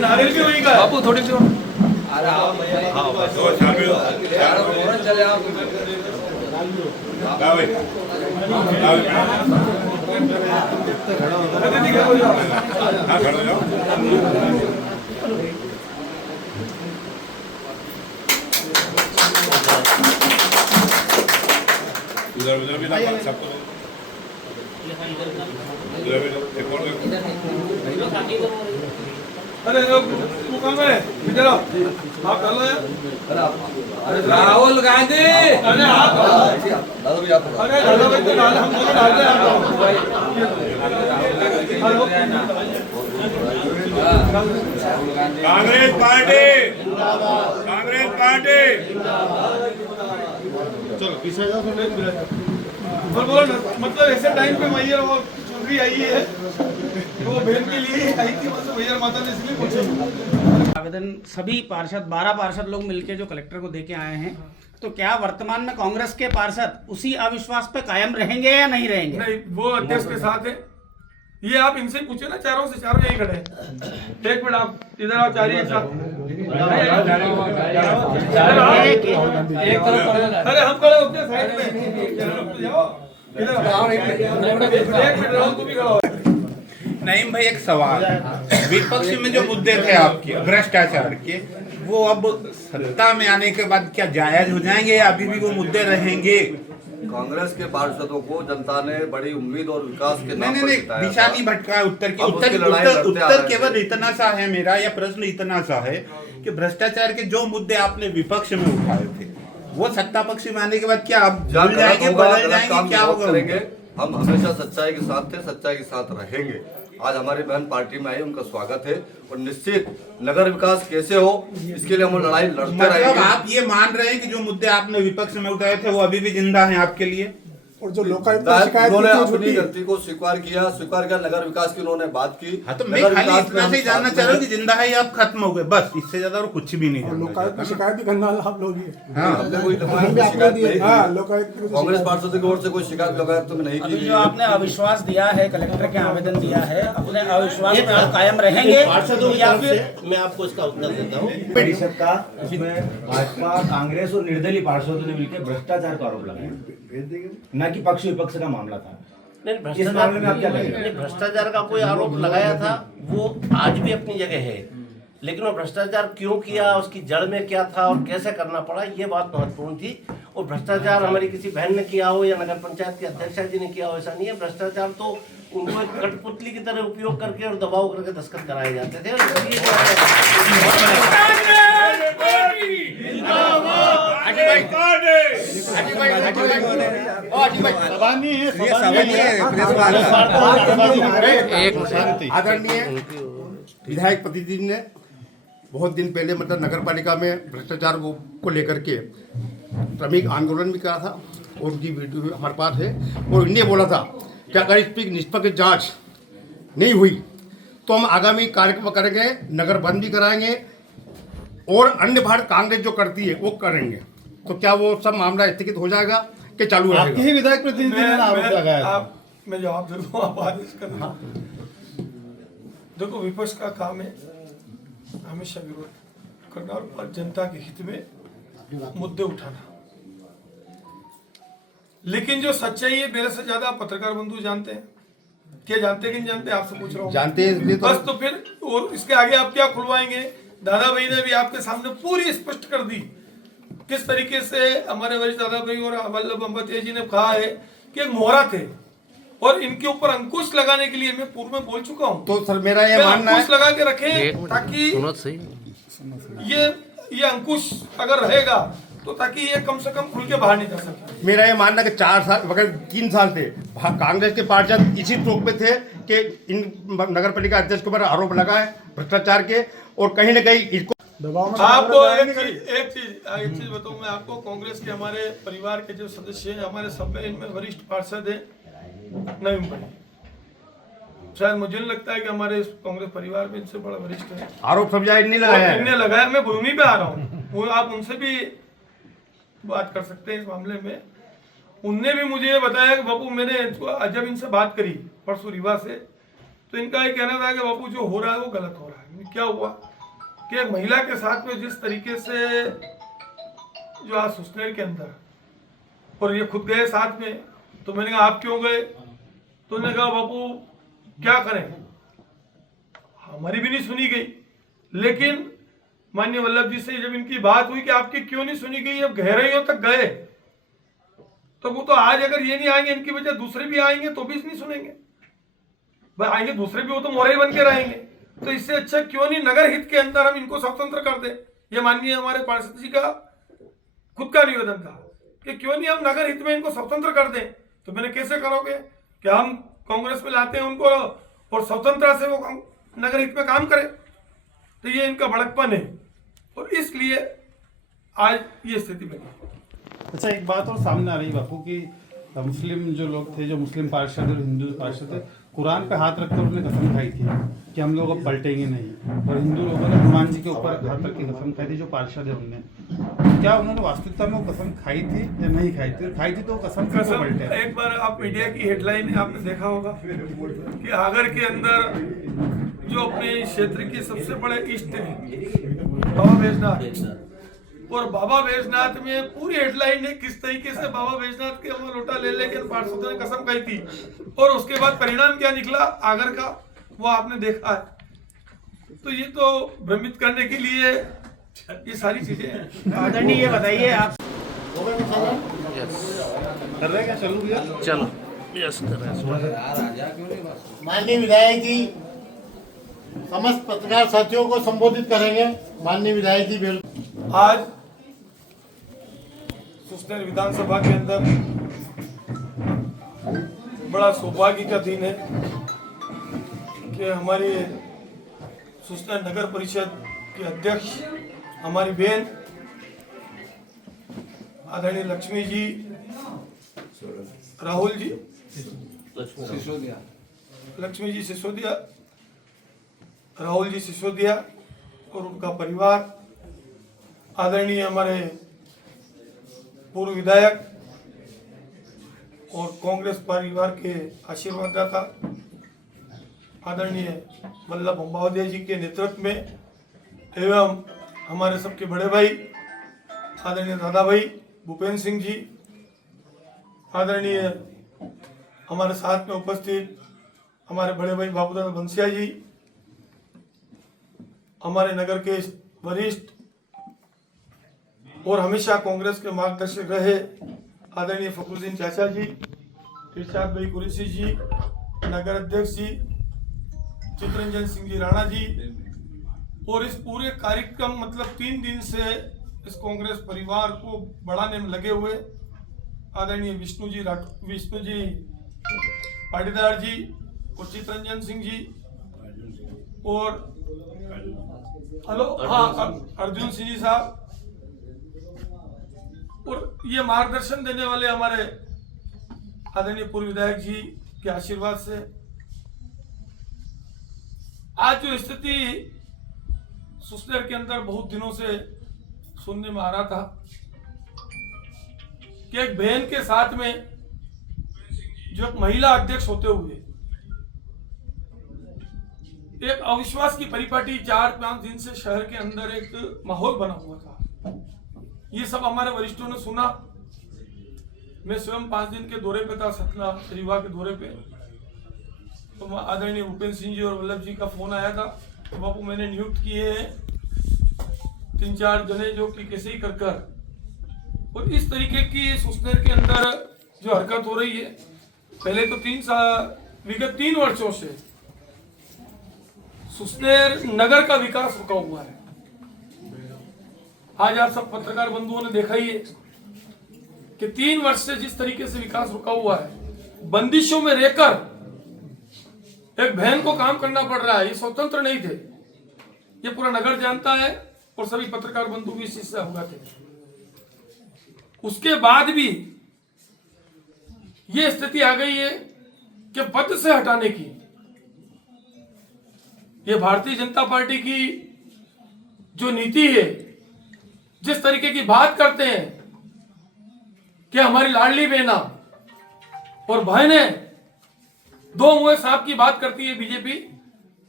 नारियल की हुई का बापू थोड़ी सी चले आओ उधर भी लगा सबको अरे तू कहाँ है इधर आओ आप कर लो यार राहुल गांधी अरे आप दादा भी आप अरे दादा भाई तो डाल हम दोनों डाल दे कांग्रेस पार्टी कांग्रेस पार्टी चलो पीछे जाओ बोलो मतलब ऐसे टाइम पे मैयर और चुनरी आई है वो बहन के लिए आई थी बस मैयर माता ने इसलिए पूछा। आवेदन सभी पार्षद 12 पार्षद लोग मिलकर जो कलेक्टर को देके आए हैं, तो क्या वर्तमान में कांग्रेस के पार्षद उसी अविश्वास पे कायम रहेंगे या नहीं रहेंगे? नहीं, वो अध्यक्ष के साथ है। ये आप इनसे पूछे ना, चारों से चारों यही खड़े हैं। एक मिनट आप इधर आओ, चार एक साथ अरे हम खड़े होते साइड में जाओ नईम भाई, एक सवाल, विपक्ष में जो मुद्दे थे आपके भ्रष्टाचार के, वो अब सत्ता में आने के बाद क्या जायज हो जाएंगे या अभी भी वो मुद्दे रहेंगे? कांग्रेस के पार्षदों को जनता ने बड़ी उम्मीद और विकास के नाम पर जिताया था। दिशा नहीं भटका उत्तर की। उत्तर केवल इतना सा है मेरा, या प्रश्न इतना सा है कि भ्रष्टाचार के जो मुद्दे आपने विपक्ष में उठाए थे, वो सत्ता पक्ष में आने के बाद क्या अब भूल जाएंगे, बदल जाएंगे, क्या होगा? हम हमेशा सच्चाई के साथ थे, सच्चाई के साथ रहेंगे। आज हमारी बहन पार्टी में आई, उनका स्वागत है और निश्चित नगर विकास कैसे हो इसके लिए हम लड़ाई लड़ते रहेंगे। आप ये मान रहे हैं कि जो मुद्दे आपने विपक्ष में उठाए थे वो अभी भी जिंदा हैं आपके लिए? और जो लोकायुक्त उन्होंने अपनी गलती को स्वीकार किया, नगर विकास की उन्होंने बात की। हाँ, तो मैं खाली इतना से जानना चाह रहा हूँ कि जिंदा है या आप खत्म हो गए, बस इससे ज्यादा और कुछ भी नहीं। लोकायुक्त शिकायत भी करना आप लोग ही। हमने कोई कांग्रेस पार्षद की ओर से कोई शिकायत लोकायुक्त में नहीं की। जो आपने अविश्वास दिया है, कलेक्टर के आवेदन दिया है, अपने अविश्वास पर कायम रहेंगे या फिर? मैं आपको इसका उत्तर देता हूँ। परिषद का इसमें भाजपा, कांग्रेस और निर्दलीय पार्षदों ने मिलकर भ्रष्टाचार का आरोप लगाया, न कि पक्ष विपक्ष का मामला था। नहीं, इस मामले में आप क्या कहेंगे? भ्रष्टाचार का कोई आरोप लगाया था, वो आज भी अपनी जगह है, लेकिन वो भ्रष्टाचार क्यों किया, उसकी जड़ में क्या था और कैसे करना पड़ा, ये बात महत्वपूर्ण थी। और भ्रष्टाचार हमारी किसी बहन ने किया हो या नगर पंचायत के अध्यक्षा जी ने किया हो, ऐसा नहीं है। भ्रष्टाचार तो उनको एक कठपुतली की तरह उपयोग करके और दबाव करके दस्तखत कराए जाते थे। आदरणीय विधायक प्रतिनिधि ने बहुत दिन पहले मतलब नगर पालिका में भ्रष्टाचार को लेकर के श्रमिक आंदोलन भी करा था और उनकी वीडियो हमारे पास है। और इन्हें बोला था कि अगर इस पर निष्पक्ष जांच नहीं हुई तो हम आगामी कार्यक्रम करेंगे, नगर बंद भी कराएंगे और अन्य भारत कांग्रेस जो करती है वो करेंगे। तो क्या वो सब मामला स्थगित हो जाएगा कि चालू रहेगा? आपके ही विधायक प्रतिनिधि ने आरोप लगाया। मैं जवाब दे दूँ, आप आदेश कर। देखो, विपक्ष का काम है हमेशा विरोध करना और जनता के हित में मुद्दे उठाना, लेकिन जो सच्चाई है मेरे से ज्यादा पत्रकार बंधु जानते हैं। क्या जानते कि नहीं जानते, आपसे पूछ रहा हूँ। जानते हैं बस, तो फिर और इसके आगे आप क्या खुलवाएंगे? दादा भाई ने भी आपके सामने पूरी स्पष्ट कर दी किस तरीके से हमारे वरिष्ठ दादा भाई और वल्लभ अम्बतिया जी ने कहा है कि एक मोहरा थे और इनके ऊपर अंकुश लगाने के लिए मैं पूर्व में बोल चुका हूँ। तो सर मेरा ये मानना है, अंकुश लगा के रखें ताकि ये अंकुश अगर रहेगा तो ताकि ये कम से कम खुल के बाहर नहीं जा सके। मेरा ये मानना है कि 4 साल मगर 3 साल से कांग्रेस के पार्षद इसी टोक पे थे कि इन नगर पालिका अध्यक्ष के ऊपर आरोप लगा है भ्रष्टाचार के, और कहीं न कहीं इसको आपको एक चीज बताऊं मैं आपको। कांग्रेस के हमारे परिवार के जो सदस्य हैं, हमारे सब में इनमें वरिष्ठ पार्षद है नवीन भाई, शायद मुझे नहीं लगता है कि हमारे कांग्रेस परिवार में इनसे बड़ा वरिष्ठ है। आरोप सब नहीं लगाया है, इनने लगाया। मैं भूमि पे आ रहा हूँ, आप उनसे भी बात कर सकते हैं इस मामले में। उनने भी मुझे ये बताया कि बापू मैंने जब इनसे बात करी परसों रीवा से, तो इनका ये कहना था कि बापू जो हो रहा है वो गलत हो रहा है। क्या हुआ कि एक महिला के साथ में जिस तरीके से जो आज सुसनेर के अंदर, और ये खुद गए साथ में, तो मैंने कहा आप क्यों गए, तो उन्होंने कहा बापू क्या करें, हमारी भी नहीं सुनी गई। लेकिन माननीय वल्लभ जी से जब इनकी बात हुई कि आपकी क्यों नहीं सुनी गई, अब गहराइयों तक गए, तो वो तो आज अगर ये नहीं आएंगे, इनकी वजह दूसरे भी आएंगे तो भी नहीं सुनेंगे, भाई आएंगे दूसरे भी, वो तो मोरे बन के रहेंगे। तो इससे अच्छा क्यों नहीं नगर हित के अंदर हम इनको स्वतंत्र कर दें। ये माननीय हमारे पार्षद जी का खुद का निवेदन था कि क्यों नहीं हम नगर हित में इनको स्वतंत्र कर दें। तो मैंने कैसे करोगे कि हम कांग्रेस में लाते हैं उनको और स्वतंत्रता से वो नगर हित में काम करें। तो ये इनका बड़कपन है और इसलिए आज ये स्थिति बनी। अच्छा, एक बात और सामने आ रही बापू कि मुस्लिम जो लोग थे, जो मुस्लिम पार्षद और हिंदू पार्षद थे, कुरान पे हाथ रखकर उन्होंने कसम खाई थी कि हम लोग अब पलटेंगे नहीं, और हिंदू लोगों ने हनुमान जी के ऊपर हाथ रख के कसम खाई थी, जो पार्षद है उनने। क्या उन्होंने वास्तविकता में वो कसम खाई थी या नहीं खाई थी? खाई थी तो कसम से क्यों पलटे? एक बार आप मीडिया की हेडलाइन आपने देखा होगा कि आगर के अंदर जो अपने क्षेत्र की सबसे बड़े इष्ट हैं बाबा बैजनाथ, और बाबा बैजनाथ में पूरी हेडलाइन है किस तरीके से बाबा बैजनाथ के हम लोटा ले लेकर पार्षदों ने कसम खाई थी, और उसके बाद परिणाम क्या निकला आगर का वो आपने देखा है। तो ये तो भ्रमित करने के लिए ये सारी चीजें हैं। आदरणीय ये बताइए आप कर रहे क्या, चलू भैया? चलो यस कर रहे हैं। माननीय विधायक जी समस्त पत्रकार साथियों को संबोधित करेंगे। माननीय विधायक जी बिल्कुल। आज सुसनेर विधानसभा के अंदर बड़ा सौभाग्य का दिन है कि हमारी सुसनेर नगर परिषद के अध्यक्ष हमारी बहन आदरणीय लक्ष्मी जी, राहुल जी, लक्ष्मी जी सिसोदिया, राहुल जी सिसोदिया और उनका परिवार, आदरणीय हमारे पूर्व विधायक और कांग्रेस परिवार के आशीर्वाददाता आदरणीय वल्लभ अम्बावदिया जी के नेतृत्व में, एवं हमारे सबके बड़े भाई आदरणीय दादा भाई भूपेंद्र सिंह जी, आदरणीय हमारे साथ में उपस्थित हमारे बड़े भाई बाबूदादा बंसिया जी, हमारे नगर के वरिष्ठ और हमेशा कांग्रेस के मार्गदर्शक रहे आदरणीय फखरुद्दीन चाचा जी, इरशाद भाई कुरैशी जी, नगर अध्यक्ष जी चितरंजन सिंह जी राणा जी, और इस पूरे कार्यक्रम मतलब 3 दिन से इस कांग्रेस परिवार को बढ़ाने में लगे हुए आदरणीय विष्णु जी पाटीदार जी और चितरंजन सिंह जी और अर्जुन सिंह जी साहब, और ये मार्गदर्शन देने वाले हमारे आदरणीय पूर्व विधायक जी के आशीर्वाद से आज जो स्थिति सुसनेर के अंदर बहुत दिनों से सुनने में आ रहा था कि एक बहन के साथ में जो एक महिला अध्यक्ष होते हुए एक अविश्वास की परिपाटी 4-5 दिन से शहर के अंदर एक माहौल बना हुआ था। ये सब हमारे वरिष्ठों ने सुना। मैं स्वयं 5 दिन के दौरे पे था, सतना रीवा के दौरे पे, तो आदरणीय भूपेंद्र सिंह जी और वल्लभ जी का फोन आया था तो बापू मैंने नियुक्त किए हैं 3-4 जने जो कि कैसे ही कर और इस तरीके की सुसनेर के अंदर जो हरकत हो रही है, पहले तो विगत 3 वर्षों से सुसनेर नगर का विकास रुका हुआ है। आज आप सब पत्रकार बंधुओं ने देखा ही है कि 3 वर्ष से जिस तरीके से विकास रुका हुआ है, बंदिशों में रहकर एक बहन को काम करना पड़ रहा है। ये स्वतंत्र नहीं थे, ये पूरा नगर जानता है और सभी पत्रकार बंधु भी इस चीज से अवगत है। उसके बाद भी ये स्थिति आ गई है कि पद से हटाने की। ये भारतीय जनता पार्टी की जो नीति है, जिस तरीके की बात करते हैं कि हमारी लाडली बहना और बहनें दो मुंह सांप की बात करती है बीजेपी।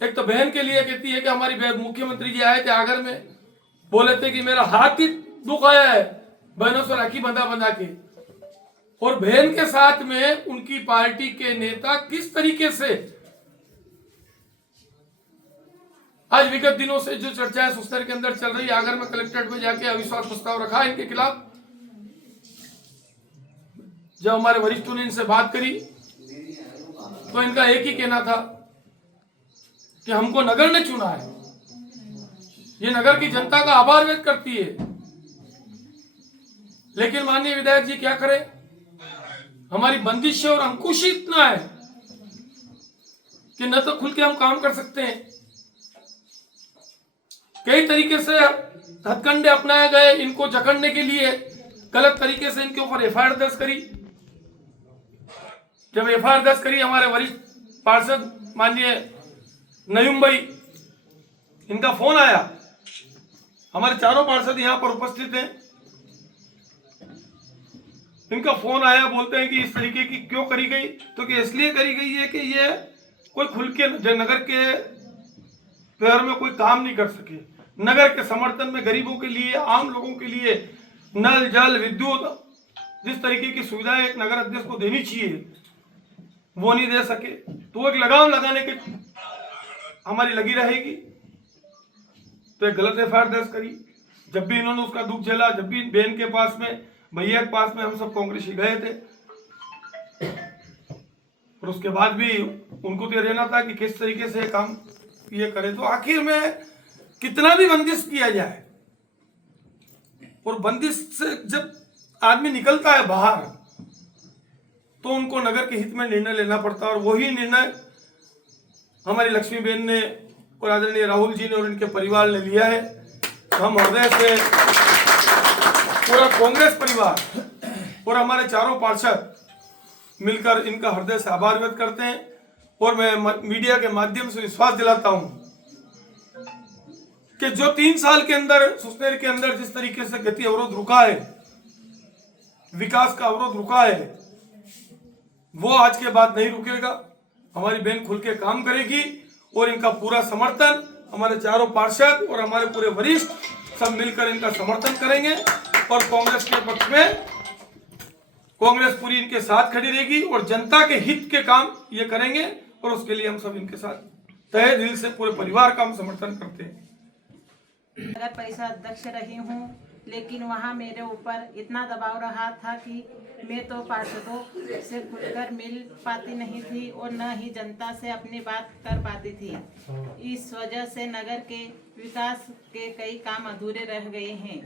एक तो बहन के लिए कहती है कि हमारी मुख्यमंत्री जी आए थे आगर में, बोले थे कि मेरा हाथ ही दुखाया है बहनों से राखी बंधा बंधा के, और बहन के साथ में उनकी पार्टी के नेता किस तरीके से आज विगत दिनों से जो चर्चाएं सुस्तर के अंदर चल रही है, आगर में कलेक्ट्रेट में जाके अविश्वास प्रस्ताव रखा इनके खिलाफ। जब हमारे वरिष्ठों ने इनसे बात करी तो इनका एक ही कहना था कि हमको नगर ने चुना है, ये नगर की जनता का आभार व्यक्त करती है। लेकिन माननीय विधायक जी क्या करें, हमारी बंदिश और अंकुश ही इतना है कि न तो खुल के हम काम कर सकते हैं, कई तरीके से हथकंडे अपनाए गए इनको जकड़ने के लिए। गलत तरीके से इनके ऊपर एफआईआर दर्ज करी। जब एफआईआर दर्ज करी, हमारे वरिष्ठ पार्षद माननीय नयूम भाई, इनका फोन आया। हमारे चारों पार्षद यहां पर उपस्थित हैं। इनका फोन आया, बोलते हैं कि इस तरीके की क्यों करी गई, तो कि इसलिए करी गई है कि ये कोई खुल के नगर के पैर में कोई काम नहीं कर सके। नगर के समर्थन में गरीबों के लिए, आम लोगों के लिए नल जल विद्युत जिस तरीके की सुविधाएं एक नगर अध्यक्ष को देनी चाहिए वो नहीं दे सके, तो एक लगाम लगाने की हमारी लगी रहेगी। तो एक गलत एफआईआर दर्ज करी। जब भी इन्होंने उसका दुख झेला, जब भी बहन के पास में, भैया के पास में हम सब कांग्रेसी गए थे, और उसके बाद भी उनको तो रहना था कि किस तरीके से काम ये करे। तो आखिर में कितना भी बंदिश किया जाए, और बंदिश से जब आदमी निकलता है बाहर तो उनको नगर के हित में निर्णय लेना पड़ता है। और वही निर्णय हमारी लक्ष्मी बहन ने और आदरणीय राहुल जी ने और इनके परिवार ने लिया है। हम हृदय से पूरा कांग्रेस परिवार और हमारे चारों पार्षद मिलकर इनका हृदय से आभार व्यक्त करते हैं। और मैं मीडिया के माध्यम से विश्वास दिलाता हूं कि जो 3 साल के अंदर सुसनेर के अंदर जिस तरीके से गति अवरोध रुका है, विकास का अवरोध रुका है, वो आज के बाद नहीं रुकेगा। हमारी बहन खुल के काम करेगी और इनका पूरा समर्थन हमारे चारों पार्षद और हमारे पूरे वरिष्ठ सब मिलकर इनका समर्थन करेंगे। और कांग्रेस के पक्ष में कांग्रेस पूरी इनके साथ खड़ी रहेगी और जनता के हित के काम ये करेंगे। और उसके लिए हम सब इनके साथ तहे दिल से पूरे परिवार का हम समर्थन करते हैं। नगर परिषद अध्यक्ष रही हूँ, लेकिन वहाँ मेरे ऊपर इतना दबाव रहा था कि मैं तो पार्षदों से खुलकर मिल पाती नहीं थी और न ही जनता से अपनी बात कर पाती थी। इस वजह से नगर के विकास के कई काम अधूरे रह गए हैं।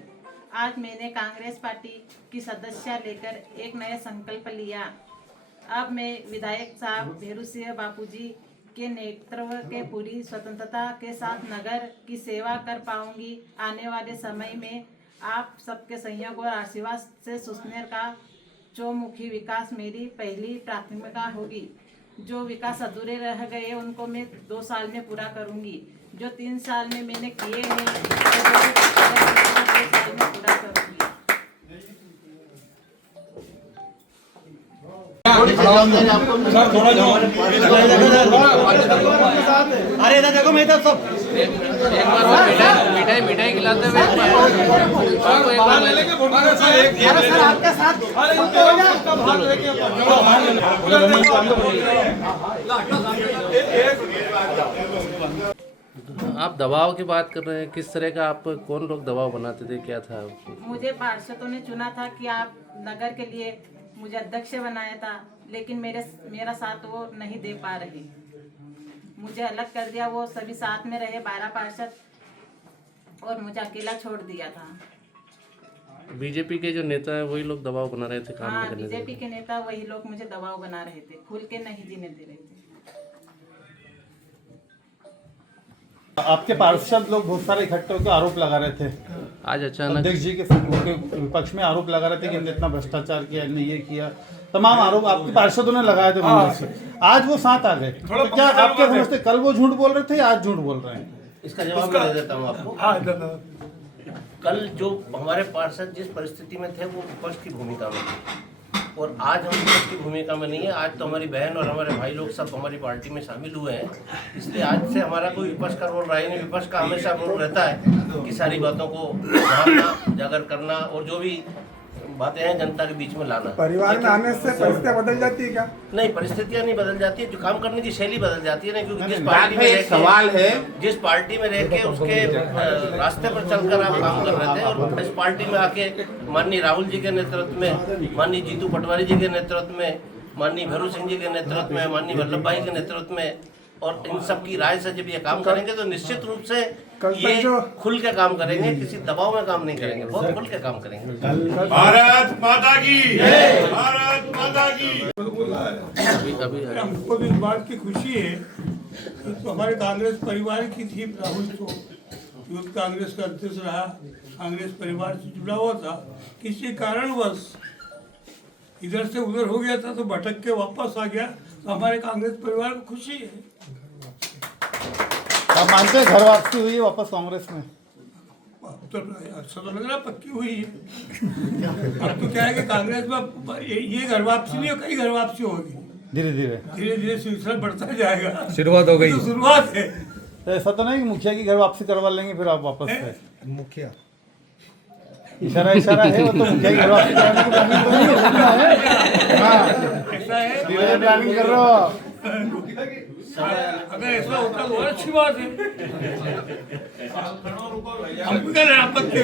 आज मैंने कांग्रेस पार्टी की सदस्य लेकर एक नया संकल्प लिया। अब मैं विधायक साहब भेरू सिंह बापूजी के नेतृत्व के पूरी स्वतंत्रता के साथ नगर की सेवा कर पाऊंगी। आने वाले समय में आप सबके सहयोग और आशीर्वाद से सुसनेर का चौमुखी विकास मेरी पहली प्राथमिकता होगी। जो विकास अधूरे रह गए उनको मैं 2 साल में पूरा करूंगी। जो 3 साल में मैंने किए हैं 2 साल में पूरा करूंगी। अरे इधर देखो, मैं तो सब एक बार वो मिठाई खिलाते हुए आपके साथ आप दबाव की बात कर रहे हैं, किस तरह का आप कौन लोग दबाव बनाते थे, क्या था? मुझे पार्षदों ने चुना था कि आप नगर के लिए मुझे अध्यक्ष बनाया था, लेकिन मेरा साथ वो नहीं दे पा रहे। मुझे अलग कर दिया, वो सभी साथ में रहे 12 पार्षद और मुझे अकेला छोड़ दिया था। बीजेपी के जो नेता हैं वही लोग दबाव बना रहे थे काम हाँ, करने बीजेपी के नेता वही लोग मुझे दबाव बना रहे थे, खुल के नहीं जीने दे रहे थे। आपके पार्षद लोग बहुत सारे इकट्ठे होकर आरोप लगा रहे थे आज अचानक अध्यक्ष जी के विपक्ष में आरोप लगा रहे थे कि इन्होंने इतना भ्रष्टाचार किया, इन्होंने ये किया, तमाम आरोप आपके पार्षदों ने लगाए थे कांग्रेस से। आज वो साथ आ गए, तो क्या आपके समझते कल वो झूठ बोल रहे थे या आज झूठ बोल रहे हैं? इसका जवाब मैं दे देता हूँ आपको। कल जो हमारे पार्षद जिस परिस्थिति में थे वो विपक्ष की भूमिका में थे और आज हम विपक्ष की भूमिका में नहीं है। आज तो हमारी बहन और हमारे भाई लोग सब हमारी पार्टी में शामिल हुए हैं, इसलिए आज से हमारा कोई विपक्ष का रोल रहा ही नहीं। विपक्ष का हमेशा रोल रहता है कि सारी बातों को ढांकना, उजागर करना और जो भी बातें हैं जनता के बीच में लाना। परिवार में आने से परिस्थितियाँ बदल जाती है क्या? नहीं, परिस्थितियां नहीं बदल जाती है, जो काम करने की शैली बदल जाती है ना, क्योंकि जिस बात पार्टी में है, एक सवाल है। जिस पार्टी में रह के उसके रास्ते पर चलकर आप काम कर रहे थे और इस पार्टी में आके माननीय राहुल जी के नेतृत्व में, माननीय जीतू पटवारी जी के नेतृत्व में, माननीय भैरू सिंह जी के नेतृत्व में, माननीय वल्लभ भाई के नेतृत्व में और इन सब की राय से जब ये काम करेंगे तो निश्चित रूप से ये खुल के काम करेंगे, किसी दबाव में काम नहीं करेंगे, बहुत खुल के काम करेंगे। भारत माता की जय, भारत माता की। हमको भी इस बात की खुशी है कि तो हमारे कांग्रेस परिवार की थी। राहुल तो यूथ कांग्रेस का अध्यक्ष रहा, कांग्रेस परिवार से जुड़ा हुआ था। किसी कारणवश इधर से उधर हो गया था तो भटक के वापस आ गया, तो हमारे कांग्रेस परिवार को खुशी है। आप मानते हैं घर वापसी हुई है वापस कांग्रेस में? तो अच्छा तो लग रहा पक्की हुई है। अब तो क्या है कि कांग्रेस में ये घर वापसी नहीं, कई घर वापसी होगी। धीरे धीरे धीरे धीरे सिलसिला बढ़ता जाएगा। शुरुआत हो गई। तो शुरुआत है। तो ऐसा तो नहीं कि मुखिया की घर वापसी करवा लेंगे फिर आप वापस से? मुखिया इशारा है, वो तो मुखिया की घर वापसी कराने की प्लानिंग तो नहीं है। हाँ, ऐसा है, धीरे प्लानिंग कर रहे हो। अगर ऐसा होता तो और अच्छी बात है। हम भी आपत्ति